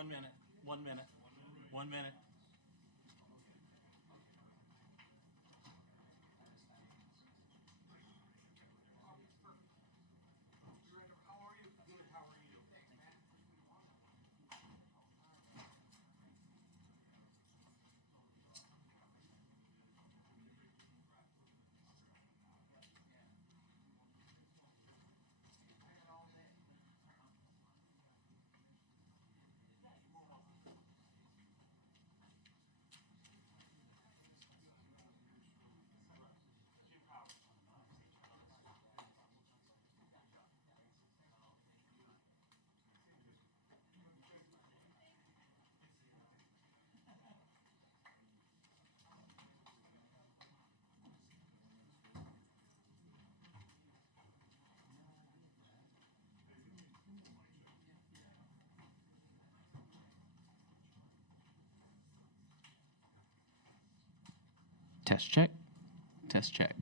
1 minute. 1 minute. 1 minute. Test check. Test check.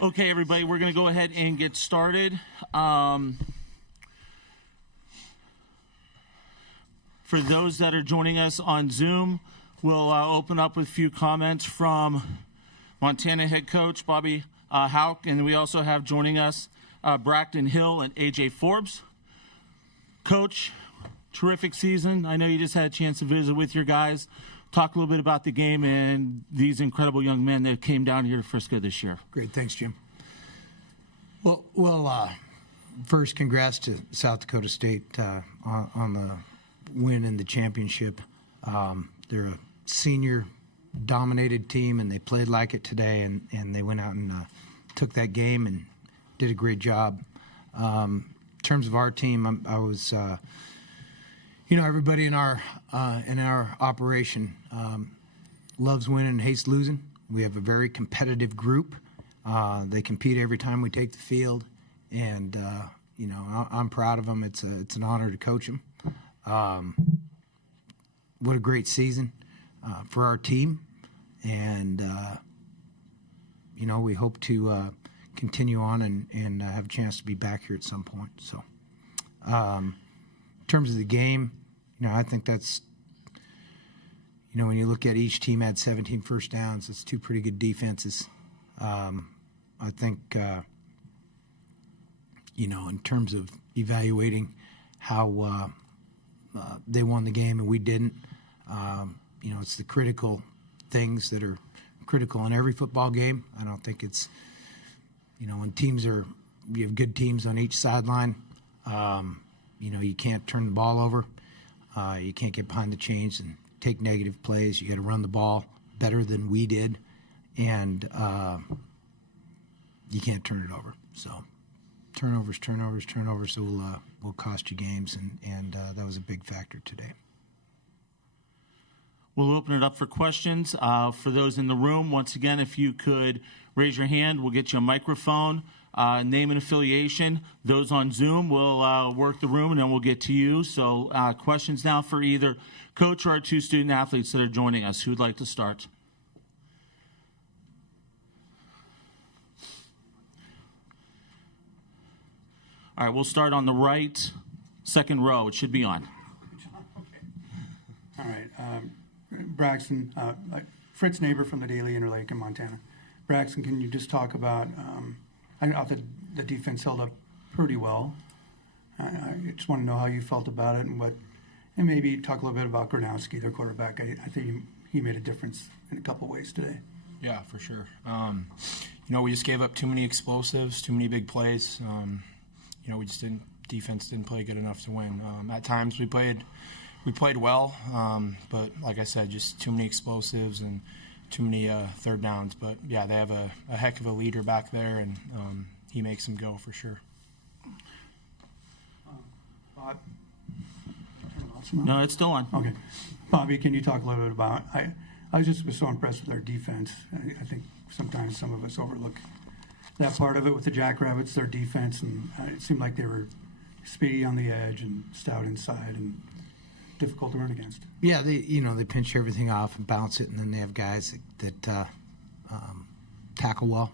Okay, everybody, we're going to go ahead and get started. For those that are joining us on Zoom, we'll open up with a few comments from Montana head coach Bobby Houck, and we also have joining us Braxton Hill and A.J. Forbes. Coach, terrific season. I know you just had a chance to visit with your guys. Talk a little bit about the game and these incredible young men that came down here to Frisco this year. Great. Thanks, Jim. Well, first, congrats to South Dakota State on the win in the championship. They're a senior-dominated team, and they played like it today, and they went out and took that game and did a great job. In terms of our team, I was everybody in our operation loves winning and hates losing. We have a very competitive group. They compete every time we take the field, and I'm proud of them. It's an honor to coach them. What a great season for our team, and we hope to continue on and have a chance to be back here at some point. So, in terms of the game, I think that's, when you look at each team had 17 first downs, it's two pretty good defenses. I think, in terms of evaluating how they won the game and we didn't, it's the critical things that are critical in every football game. I don't think it's, when you have good teams on each sideline, you can't turn the ball over. You can't get behind the chains and take negative plays. You got to run the ball better than we did, and you can't turn it over. So turnovers will cost you games, and that was a big factor today. We'll open it up for questions. For those in the room, once again, if you could raise your hand, we'll get you a microphone, name and affiliation. Those on Zoom will work the room, and then we'll get to you. So questions now for either coach or our two student athletes that are joining us. Who would like to start? All right, we'll start on the right, second row. It should be on. All right. Braxton, Fritz Neighbor from the Daily Interlake in Montana. Braxton, can you just talk about, I thought the defense held up pretty well. I just want to know how you felt about it and maybe talk a little bit about Gronowski, their quarterback. I think he made a difference in a couple ways today. Yeah, for sure. We just gave up too many explosives, too many big plays. Defense didn't play good enough to win. At times we played well, but like I said, just too many explosives and too many third downs. But yeah, they have a heck of a leader back there, and he makes them go for sure. Bob? No, it's still on. Okay. Bobby, can you talk a little bit about, I was just so impressed with our defense. I think sometimes some of us overlook that part of it with the Jackrabbits, their defense, and it seemed like they were speedy on the edge and stout inside and difficult to run against. Yeah, they pinch everything off and bounce it, and then they have guys that tackle well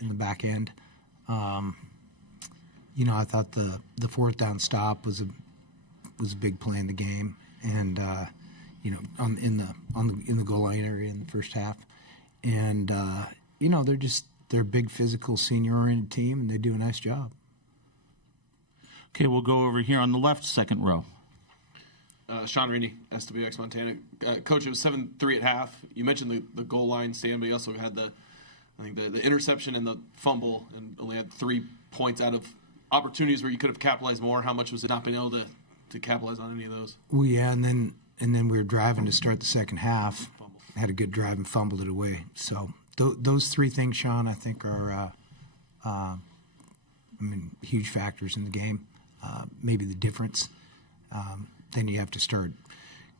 in the back end. I thought the fourth down stop was a big play in the game, and in the goal line area in the first half, and they're a big physical senior oriented team, and they do a nice job. Okay, we'll go over here on the left, second row. Sean Rainey, SWX Montana. Coach, it was 7-3 at half. You mentioned the goal line stand, but you also had the interception and the fumble, and only had 3 points out of opportunities where you could have capitalized more. How much was it not being able to capitalize on any of those? Well, yeah, and then we were driving to start the second half. Had a good drive and fumbled it away. So those 3 things, Sean, I think are huge factors in the game. Maybe the difference. Then you have to start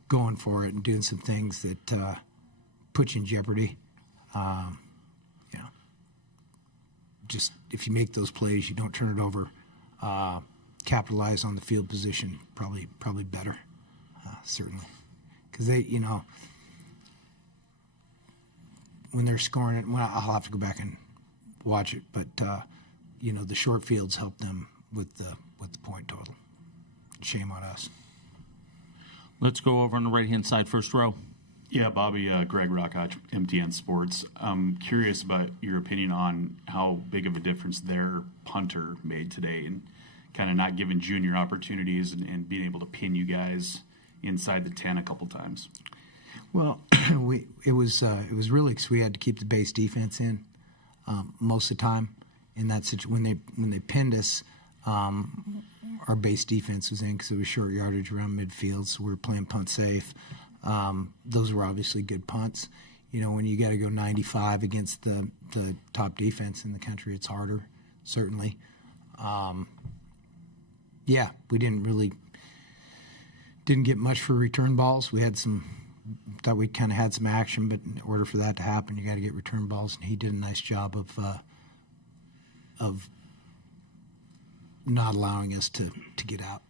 going for it and doing some things that put you in jeopardy. Just if you make those plays, you don't turn it over. Capitalize on the field position, probably better, certainly, because they, when they're scoring it. Well, I'll have to go back and watch it, but the short fields help them with the point total. Shame on us. Let's go over on the right-hand side, first row. Yeah, Bobby, Greg Rockach, MTN Sports. I'm curious about your opinion on how big of a difference their punter made today and kind of not giving junior opportunities and being able to pin you guys inside the 10 a couple times. Well, it was really because we had to keep the base defense in most of the time. In that situation, when they pinned us, our base defense was in because it was short yardage around midfield, so we were playing punt safe. Those were obviously good punts. When you got to go 95 against the top defense in the country, it's harder, certainly. We didn't get much for return balls. We had thought we kind of had some action, but in order for that to happen, you got to get return balls, and he did a nice job of not allowing us to get out.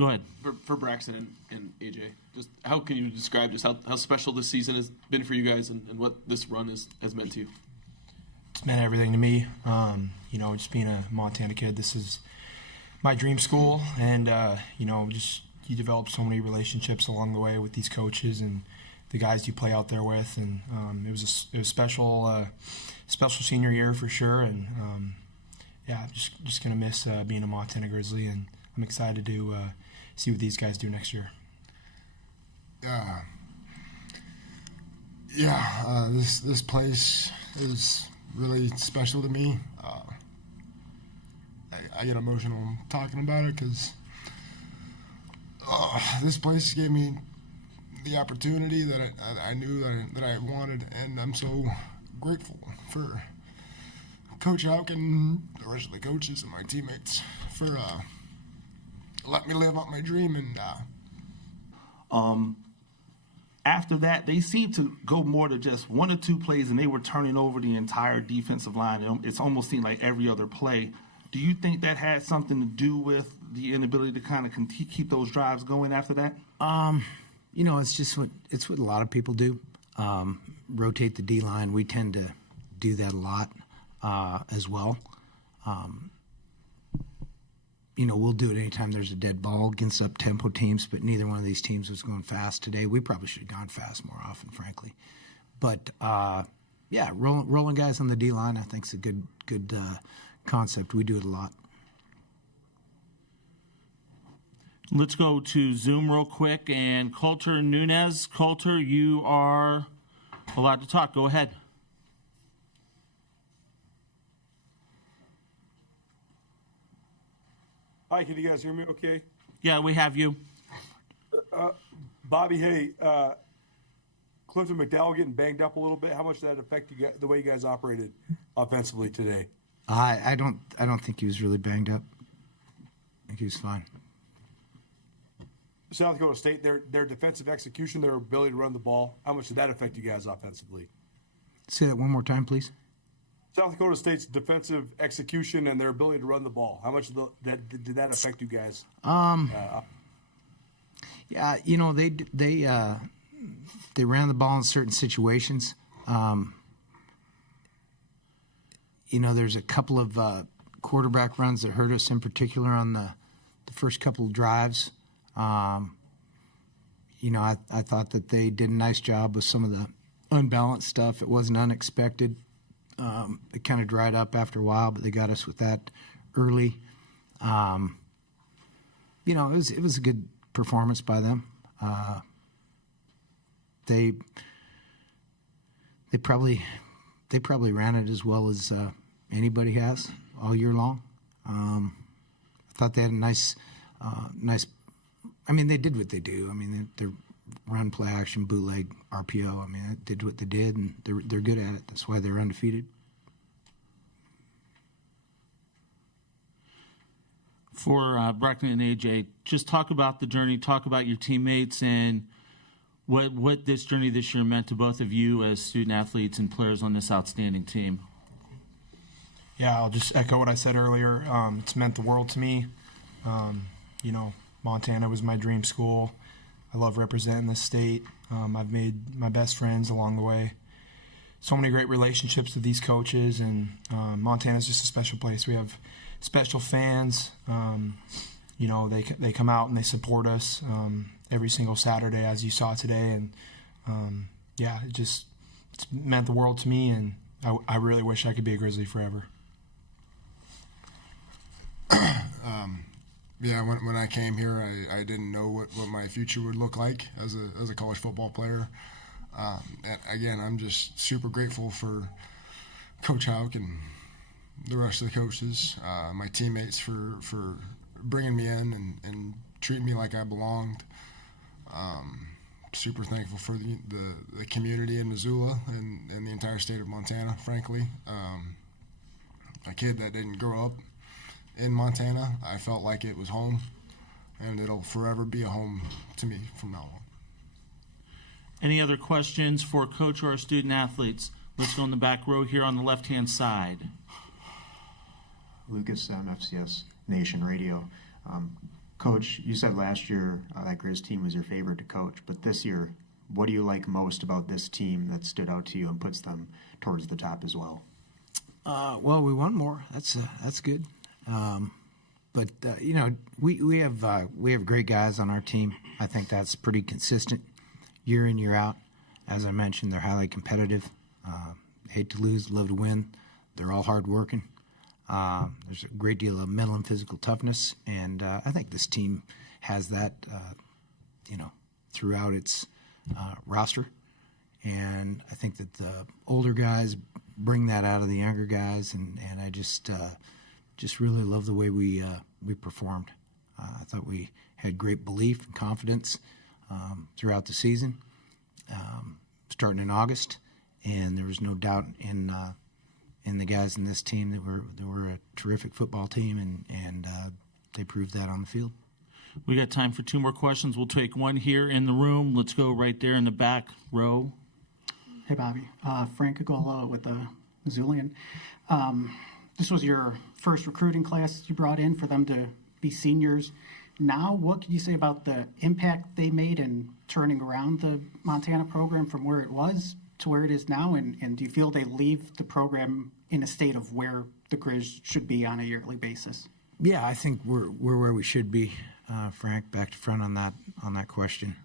Go ahead. For Braxton and AJ, just how can you describe just how special this season has been for you guys and what this run has meant to you? It's meant everything to me. Just being a Montana kid, this is my dream school, and just you develop so many relationships along the way with these coaches and the guys you play out there with, and it was special senior year for sure, and just gonna miss being a Montana Grizzly, and I'm excited to see what these guys do next year. This place is really special to me. I get emotional talking about it because this place gave me the opportunity that I knew that I wanted, and I'm so grateful for Coach Houck and the rest of the coaches and my teammates for letting me live out my dream. And after that, they seemed to go more to just one or two plays, and they were turning over the entire defensive line. It's almost seemed like every other play. Do you think that had something to do with the inability to kind of keep those drives going after that? It's just what a lot of people do. Rotate the D line. We tend to do that a lot as well. We'll do it anytime there's a dead ball against up-tempo teams, but neither one of these teams was going fast today. We probably should have gone fast more often, frankly. But, rolling guys on the D-line I think is a good concept. We do it a lot. Let's go to Zoom real quick. And Coulter Nunez. Coulter, you are allowed to talk. Go ahead. Hi, can you guys hear me okay? Yeah, we have you. Bobby, hey, Clifton McDowell getting banged up a little bit. How much did that affect you guys, the way you guys operated offensively today? I don't think he was really banged up. I think he was fine. South Dakota State, their defensive execution, their ability to run the ball, how much did that affect you guys offensively? Say that one more time, please. South Dakota State's defensive execution and their ability to run the ball, how much did that affect you guys? They ran the ball in certain situations. There's a couple of quarterback runs that hurt us in particular on the first couple of drives. I thought that they did a nice job with some of the unbalanced stuff. It wasn't unexpected. It kind of dried up after a while, but they got us with that early. It was a good performance by them. They probably ran it as well as anybody has all year long. I thought they had a nice. They did what they do. Their run, play, action, bootleg, RPO. It did what they did, and they're good at it. That's why they're undefeated. For Braxton and AJ, just talk about the journey, talk about your teammates, and what this journey this year meant to both of you as student athletes and players on this outstanding team. Yeah, I'll just echo what I said earlier. It's meant the world to me. Montana was my dream school. I love representing the state. I've made my best friends along the way. So many great relationships with these coaches, and Montana's just a special place. We have special fans. They come out and they support us every single Saturday, as you saw today. And it's meant the world to me, and I really wish I could be a Grizzly forever. When I came here, I didn't know what my future would look like as a college football player. And again, I'm just super grateful for Coach Houck and the rest of the coaches, my teammates for bringing me in and treating me like I belonged. Super thankful for the community in Missoula and the entire state of Montana, frankly. A kid that didn't grow up in Montana, I felt like it was home, and it'll forever be a home to me from now on. Any other questions for Coach or our student athletes? Let's go in the back row here on the left-hand side. Lucas, FCS Nation Radio. Coach, you said last year that Grizz team was your favorite to coach, but this year, what do you like most about this team that stood out to you and puts them towards the top as well? Well, we won more. That's good. But you know, we have great guys on our team. I think that's pretty consistent year in, year out. As I mentioned, they're highly competitive. Hate to lose, love to win. They're all hardworking. There's a great deal of mental and physical toughness, and I think this team has that, throughout its roster. And I think that the older guys bring that out of the younger guys, and I just really love the way we performed. I thought we had great belief and confidence throughout the season, starting in August, and there was no doubt in the guys in this team that were a terrific football team, and they proved that on the field. We got time for 2 more questions. We'll take one here in the room. Let's go right there in the back row. Hey, Bobby. Frank Agola with the Missoulian. This was your first recruiting class you brought in for them to be seniors. Now, what can you say about the impact they made in turning around the Montana program from where it was to where it is now? And do you feel they leave the program in a state of where the Grizz should be on a yearly basis? Yeah, I think we're where we should be, Frank. Back to front on that question.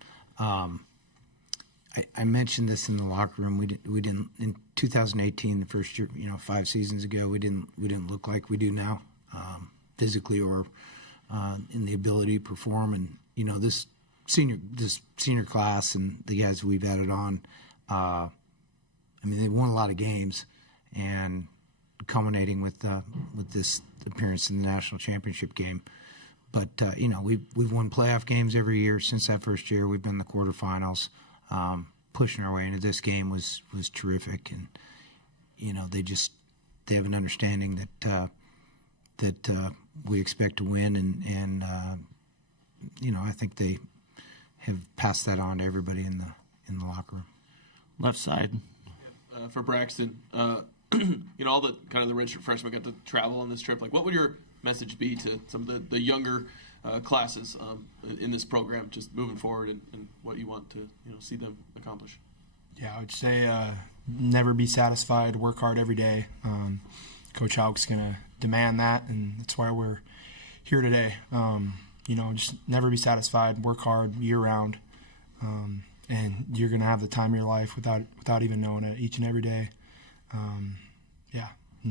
I mentioned this in the locker room. We didn't in 2018, the first year, 5 seasons ago. We didn't look like we do now, physically or in the ability to perform. And this senior class and the guys we've added on. They won a lot of games, and culminating with this appearance in the national championship game. But we've won playoff games every year since that first year. We've been in the quarterfinals. Pushing our way into this game was terrific, and they have an understanding that we expect to win, and I think they have passed that on to everybody in the locker room. Left side. For Braxton, all the kind of the redshirt freshmen got to travel on this trip. Like, what would your message be to some of the younger classes in this program, just moving forward, and what you want to see them accomplish? Yeah, I would say never be satisfied. Work hard every day. Coach Hauk's going to demand that, and that's why we're here today. Just never be satisfied. Work hard year round, and you're going to have the time of your life without even knowing it each and every day. And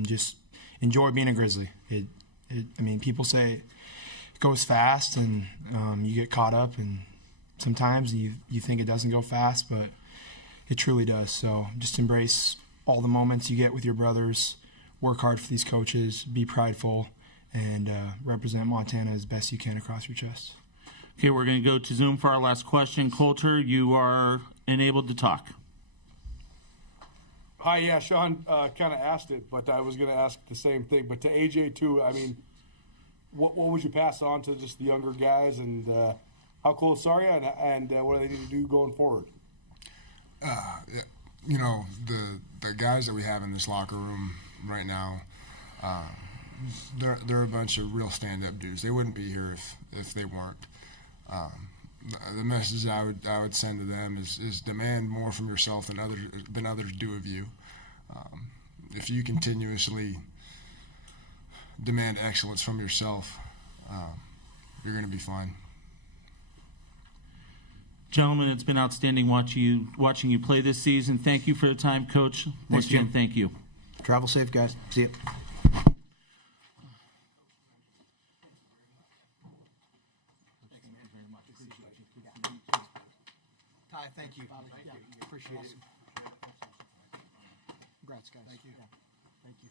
just enjoy being a Grizzly. People say it goes fast, and you get caught up, and sometimes you think it doesn't go fast, but it truly does. So just embrace all the moments you get with your brothers, work hard for these coaches, be prideful, and represent Montana as best you can across your chest. Okay, we're going to go to Zoom for our last question. Coulter, you are enabled to talk. Hi, yeah, Sean kind of asked it, but I was going to ask the same thing. But to AJ, too, what would you pass on to just the younger guys, and how close are you, and what do they need to do going forward? The guys that we have in this locker room right now, they're a bunch of real stand-up dudes. They wouldn't be here if they weren't. The message I would send to them is demand more from yourself than others do of you. If you continuously demand excellence from yourself, you're going to be fine. Gentlemen, it's been outstanding watching you play this season. Thank you for the time, Coach. Once again, thank you. Travel safe, guys. See you. Ty, thank you. Appreciate it. Congrats, guys. Thank you.